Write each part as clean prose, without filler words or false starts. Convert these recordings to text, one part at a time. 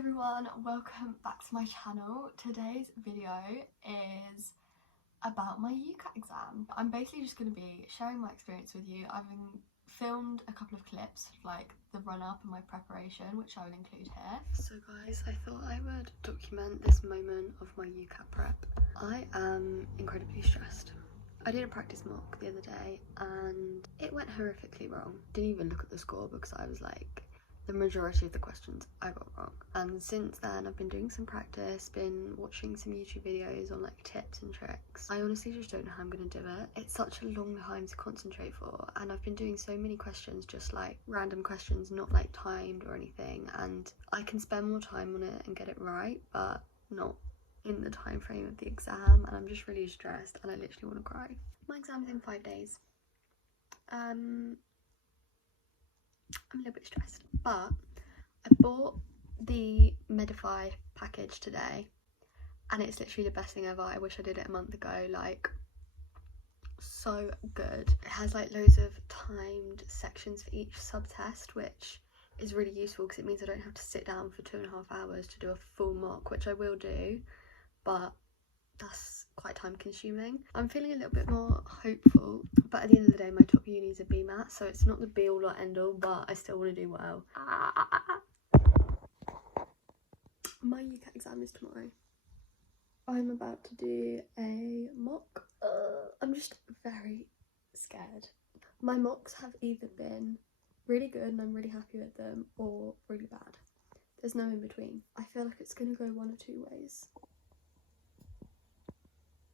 everyone, welcome back to my channel. Today's video is about my UCAT exam. I'm basically just going to be sharing my experience with you. I've filmed a couple of clips, like the run-up and my preparation, which I will include here. So guys, I thought I would document this moment of my UCAT prep. I am incredibly stressed. I did a practice mock the other day and it went horrifically wrong. Didn't even look at the score because I was like, the majority of the questions I got wrong. And since then I've been doing some practice, been watching some YouTube videos on like tips and tricks. I honestly just don't know how I'm gonna do it. It's such a long time to concentrate for, and I've been doing so many questions, just like random questions, not like timed or anything, and I can spend more time on it and get it right, but not in the time frame of the exam, and I'm just really stressed and I literally want to cry. My exam's in 5 days. I'm a little bit stressed, but I bought the Medify package today and it's literally the best thing ever. I wish I did it a month ago. Like, so good. It has like loads of timed sections for each subtest, which is really useful because it means I don't have to sit down for 2.5 hours to do a full mock, which I will do, but that's quite time consuming. I'm feeling a little bit more hopeful, but at the end of the day my top uni is a BMAT, so it's not the be all or end all, but I still want to do well. My UCAT exam is tomorrow. I'm about to do a mock. I'm just very scared. My mocks have either been really good and I'm really happy with them, or really bad. There's no in between. I feel like it's gonna go one or two ways.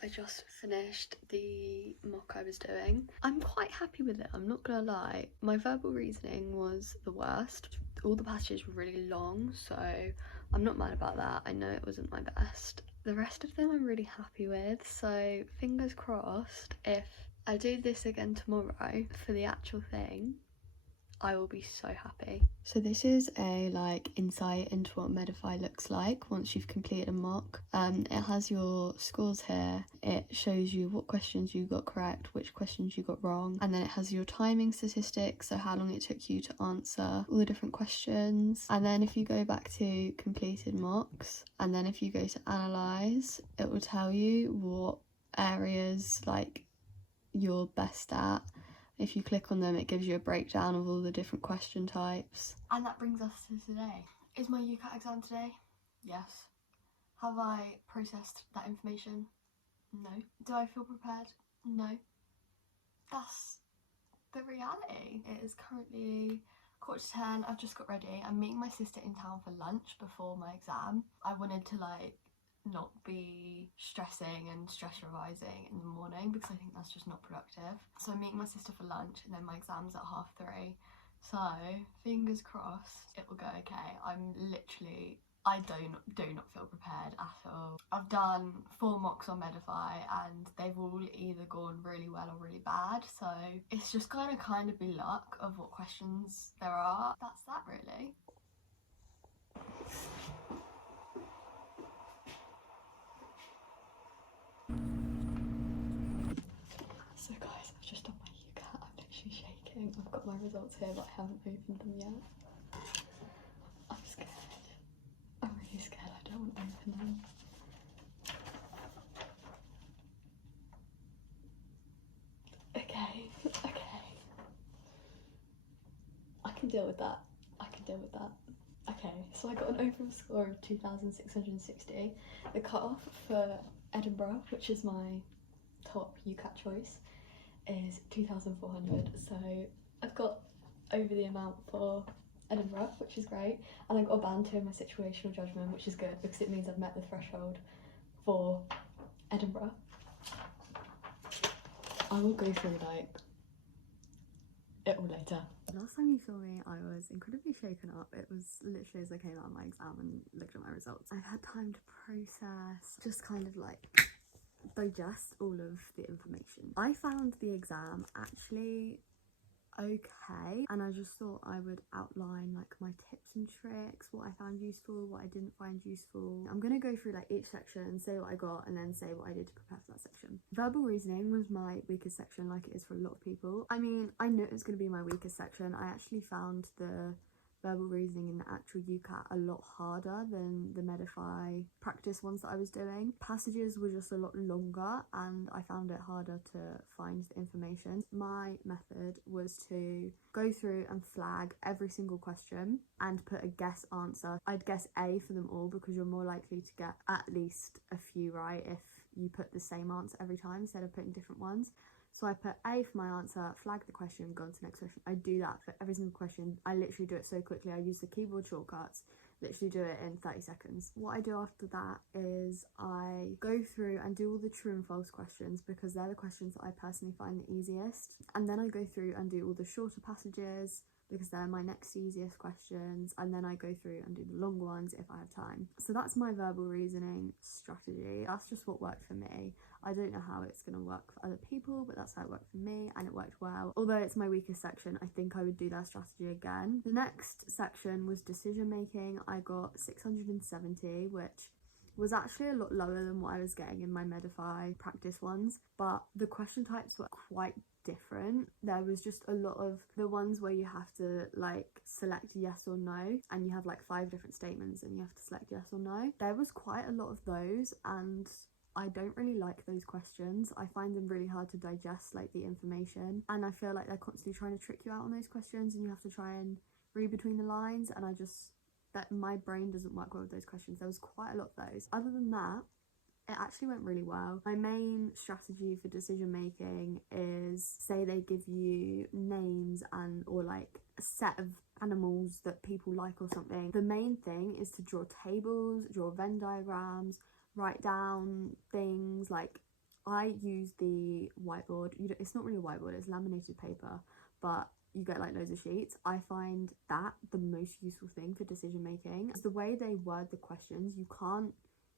I just finished the mock I was doing. I'm quite happy with it, I'm not gonna lie. My verbal reasoning was the worst. All the passages were really long, so I'm not mad about that. I know it wasn't my best. The rest of them I'm really happy with, so fingers crossed if I do this again tomorrow for the actual thing, I will be so happy. So this is a like insight into what Medify looks like once you've completed a mock. It has your scores here. It shows you what questions you got correct, which questions you got wrong, and then it has your timing statistics, so how long it took you to answer all the different questions. And then if you go back to completed mocks, and then if you go to analyze, it will tell you what areas like you're best at. If you click on them, it gives you a breakdown of all the different question types. And that brings us to today. Is my UCAT exam today? Yes. Have I processed that information? No. Do I feel prepared? No. That's the reality. It is currently 9:45. I've just got ready. I'm meeting my sister in town for lunch before my exam. I wanted to like not be stressing and stress revising in the morning because I think that's just not productive. So I'm meeting my sister for lunch and then my exam's at 3:30. So fingers crossed it will go okay. I do not feel prepared at all. I've done 4 mocks on Medify and they've all either gone really well or really bad. So it's just gonna kind of be luck of what questions there are. That's that really. So guys, I've just done my UCAT. I'm literally shaking. I've got my results here but I haven't opened them yet. I'm scared. I'm really scared. I don't want to open them. Okay. I can deal with that. Okay, so I got an overall score of 2,660. The cut-off for Edinburgh, which is my top UCAT choice, is 2,400. So I've got over the amount for Edinburgh, which is great, and I got a band 2 in my situational judgment, which is good because it means I've met the threshold for Edinburgh. I will go through like it all later. Last time you saw me, I was incredibly shaken up. It was literally as I came out of my exam and looked at my results. I've had time to process, just kind of like digest all of the information. I found the exam actually okay, and I just thought I would outline like my tips and tricks, what I found useful, what I didn't find useful. I'm gonna go through like each section, say what I got, and then say what I did to prepare for that section. Verbal reasoning was my weakest section, like it is for a lot of people. I mean, I knew it was gonna be my weakest section. I actually found the verbal reasoning in the actual UCAT a lot harder than the Medify practice ones that I was doing. Passages were just a lot longer and I found it harder to find the information. My method was to go through and flag every single question and put a guess answer. I'd guess A for them all because you're more likely to get at least a few right if you put the same answer every time instead of putting different ones. So I put A for my answer, flag the question, go on to the next question. I do that for every single question. I literally do it so quickly. I use the keyboard shortcuts, literally do it in 30 seconds. What I do after that is I go through and do all the true and false questions because they're the questions that I personally find the easiest. And then I go through and do all the shorter passages because they're my next easiest questions, and then I go through and do the long ones if I have time. So that's my verbal reasoning strategy. That's just what worked for me. I don't know how it's going to work for other people, but that's how it worked for me and it worked well. Although it's my weakest section, I think I would do that strategy again. The next section was decision making. I got 670, which was actually a lot lower than what I was getting in my Medify practice ones, but the question types were quite different. There was just a lot of the ones where you have to like select yes or no, and you have like 5 different statements and you have to select yes or no. There was quite a lot of those, and I don't really like those questions. I find them really hard to digest, like the information, and I feel like they're constantly trying to trick you out on those questions and you have to try and read between the lines, and that my brain doesn't work well with those questions. There was quite a lot of those. Other than that, it actually went really well. My main strategy for decision making is, say they give you names or like a set of animals that people like or something. The main thing is to draw tables, draw Venn diagrams, write down things. Like I use the whiteboard. It's not really a whiteboard, it's laminated paper, but you get like loads of sheets. I find that the most useful thing for decision making is the way they word the questions. You can't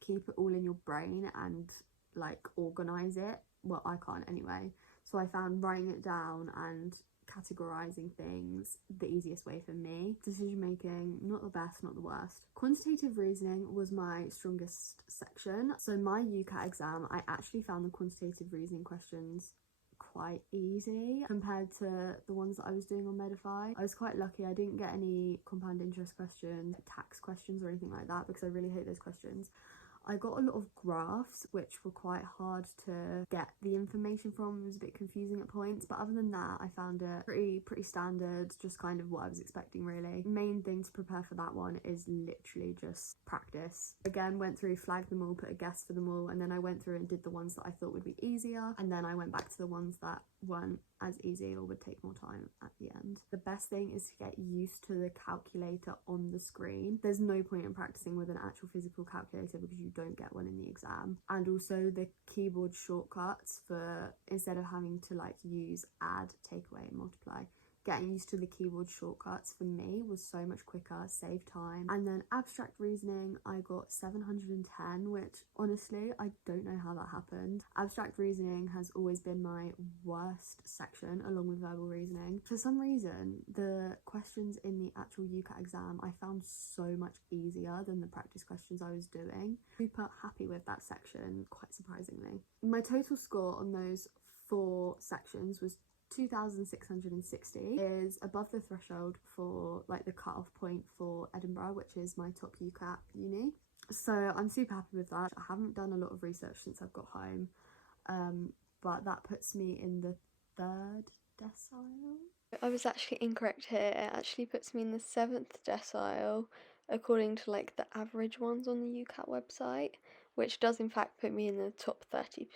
keep it all in your brain and like organize it. Well, I can't anyway. So I found writing it down and categorizing things the easiest way for me. Decision making, not the best, not the worst. Quantitative reasoning was my strongest section. So my UCAT exam, I actually found the quantitative reasoning questions quite easy compared to the ones that I was doing on Medify. I was quite lucky. I didn't get any compound interest questions, tax questions or anything like that because I really hate those questions. I got a lot of graphs which were quite hard to get the information from. It was a bit confusing at points, but other than that I found it pretty standard, just kind of what I was expecting really. Main thing to prepare for that one is literally just practice. Again, went through, flagged them all, put a guess for them all, and then I went through and did the ones that I thought would be easier, and then I went back to the ones that weren't as easy or would take more time at the end. The best thing is to get used to the calculator on the screen. There's no point in practicing with an actual physical calculator because you don't get one in the exam. And also the keyboard shortcuts, for instead of having to like use add, take away and multiply, getting used to the keyboard shortcuts for me was so much quicker, saved time. And then abstract reasoning, I got 710, which honestly I don't know how that happened. Abstract reasoning has always been my worst section along with verbal reasoning. For some reason the questions in the actual UCAT exam I found so much easier than the practice questions I was doing. Super happy with that section, quite surprisingly. My total score on those 4 sections was 2,660, is above the threshold for like the cut-off point for Edinburgh, which is my top UCAT uni. So I'm super happy with that. I haven't done a lot of research since I've got home, but that puts me in the 3rd decile. I was actually incorrect here. It actually puts me in the 7th decile according to like the average ones on the UCAT website, which does in fact put me in the top 30%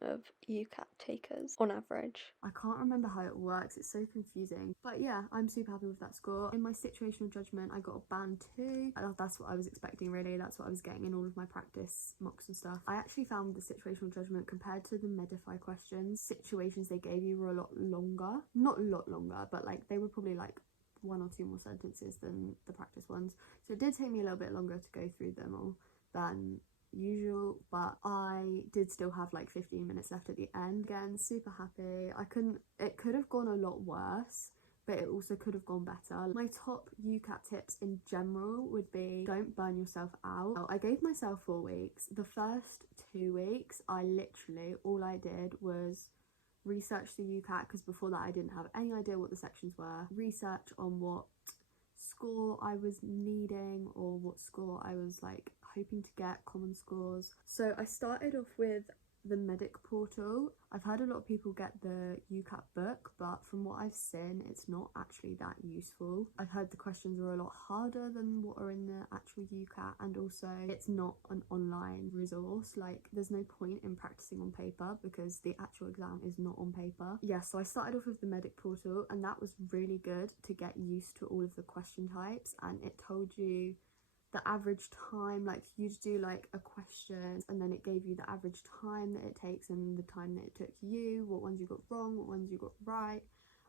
of UCAT takers on average. I can't remember how it works, it's so confusing. But yeah, I'm super happy with that score. In my situational judgment, I got a band 2. That's what I was expecting really, that's what I was getting in all of my practice mocks and stuff. I actually found the situational judgment, compared to the Medify questions, situations they gave you were a lot longer. Not a lot longer, but like they were probably like 1 or 2 more sentences than the practice ones. So it did take me a little bit longer to go through them all than usual, but I did still have like 15 minutes left at the end. Again, super happy. It could have gone a lot worse, but it also could have gone better. My top UCAT tips in general would be, don't burn yourself out. I gave myself 4 weeks. The first 2 weeks, I literally, all I did was research the UCAT, because before that I didn't have any idea what the sections were, research on what score I was needing or what score I was like hoping to get, common scores. So I started off with the medic portal. I've heard a lot of people get the UCAT book, but from what I've seen, it's not actually that useful. I've heard the questions are a lot harder than what are in the actual UCAT, and also it's not an online resource. Like, there's no point in practicing on paper because the actual exam is not on paper. Yeah, so I started off with the medic portal, and that was really good to get used to all of the question types, and it told you the average time. Like, you'd do like a question and then it gave you the average time that it takes and the time that it took you, what ones you got wrong, what ones you got right,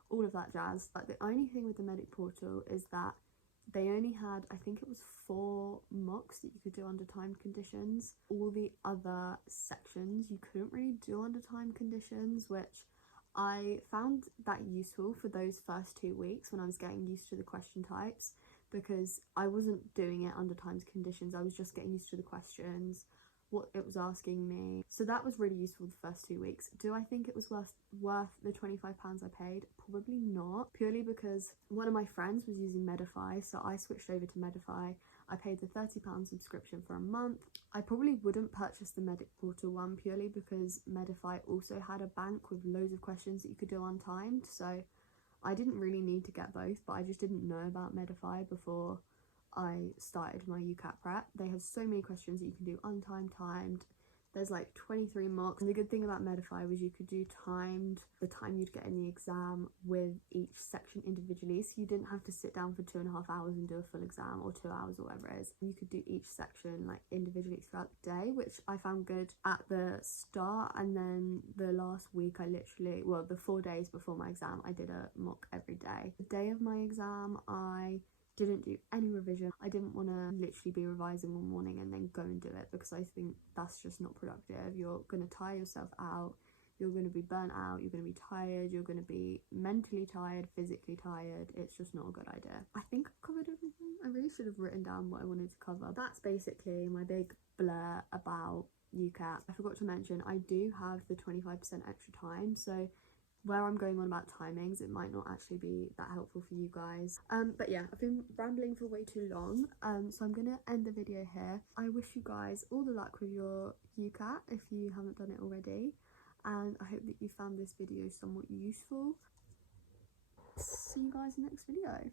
all of that jazz. But the only thing with the medic portal is that they only had, I think it was 4 mocks that you could do under timed conditions. All the other sections you couldn't really do under timed conditions, which I found that useful for those first 2 weeks when I was getting used to the question types, because I wasn't doing it under timed conditions. I was just getting used to the questions, what it was asking me. So that was really useful the first 2 weeks. Do I think it was worth the £25 I paid? Probably not, purely because one of my friends was using Medify, so I switched over to Medify. I paid the £30 subscription for a month. I probably wouldn't purchase the Medic Portal one purely because Medify also had a bank with loads of questions that you could do untimed, so I didn't really need to get both, but I just didn't know about Medify before I started my UCAT prep. They have so many questions that you can do untimed, timed. There's like 23 mocks, and the good thing about Medify was you could do timed, the time you'd get in the exam, with each section individually, so you didn't have to sit down for 2.5 hours and do a full exam, or 2 hours or whatever it is. You could do each section like individually throughout the day, which I found good at the start, and then the last week I literally, well, the 4 days before my exam, I did a mock every day. The day of my exam, I didn't do any revision. I didn't want to literally be revising one morning and then go and do it, because I think that's just not productive. You're going to tire yourself out, you're going to be burnt out, you're going to be tired, you're going to be mentally tired, physically tired. It's just not a good idea. I think I've covered everything. I really should have written down what I wanted to cover. That's basically my big blur about UCAT. I forgot to mention, I do have the 25% extra time, so where I'm going on about timings, it might not actually be that helpful for you guys. But yeah, I've been rambling for way too long, so I'm gonna end the video here. I wish you guys all the luck with your UCAT if you haven't done it already, and I hope that you found this video somewhat useful. See you guys in the next video.